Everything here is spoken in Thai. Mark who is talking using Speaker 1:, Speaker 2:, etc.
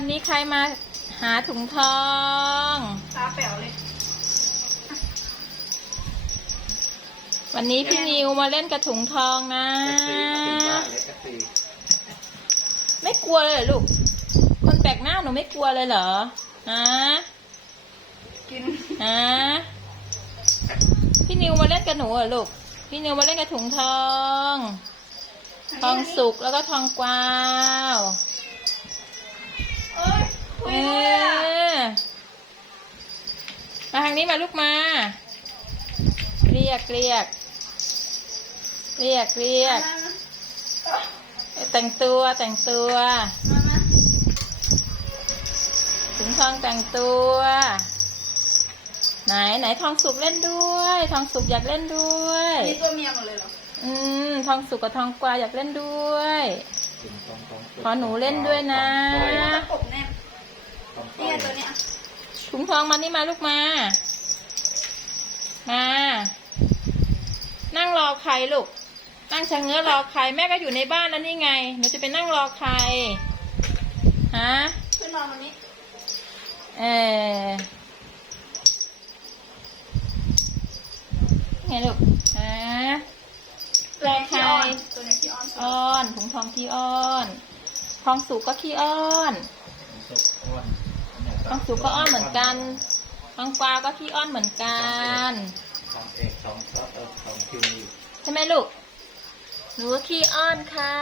Speaker 1: วันนี้ใครมาหาถุงทอง
Speaker 2: ตาแป๋วเลย
Speaker 1: วันนี้พี่นิวมาเล่นกับถุงทองนะ ไม่กลัวเลยเหรอลูก คนแปลกหน้าหนูไม่กลัวเลยเหรอฮะ
Speaker 2: กิน
Speaker 1: ฮะพี่นิวมาเล่นกับหนูเหรอลูก พี่นิวมาเล่นกับถุงทอง ทองสุกแล้วก็ทองกวาว
Speaker 2: เอ้ยคุ
Speaker 1: เอย
Speaker 2: ด้วยอะ
Speaker 1: อ มาทางนี้มาลูกมา เรียกเรียก เรียกเรียก
Speaker 2: มามา
Speaker 1: แต่งตัวแต่งตัว
Speaker 2: มามา
Speaker 1: ถุงทองแต่งตัว ไหนไหนทองสุกเล่นด้วย ทองสุกอยากเล่นด้วย
Speaker 2: นี่ตัวเมียหมดเลยเหรอ
Speaker 1: อืม ทองสุกกับทองกวาวอยากเล่นด้วย ขอหนูเล่นด้วยนะ
Speaker 2: ตะกบแน่นเนี่ยตัวเนี้ย
Speaker 1: ถุงทองมานี่มาลูกมา มา นั่งรอใครลูก นั่งชะเง้อรอใครแม่ก็อยู่ในบ้านแล้วนี่ไง หนูจะไปนั่งรอใคร ฮะ
Speaker 2: ขึ้นนอนวันนี้
Speaker 1: เออไงลูกฮะรอใคร
Speaker 2: ตัวเนี้ยขี้อ้อน
Speaker 1: อ้อนถุงทองขี้อ้อน ทองสุกก็ขี้อ้อน ทองสุกก็อ้อนเหมือนกันทองกวาวก็ขี้อ้อนเหมือนกัน
Speaker 3: ทองเอกทองซอสทองคิว
Speaker 1: ใช่ไหมลูก หนูก็ขี้อ้อนค่ะ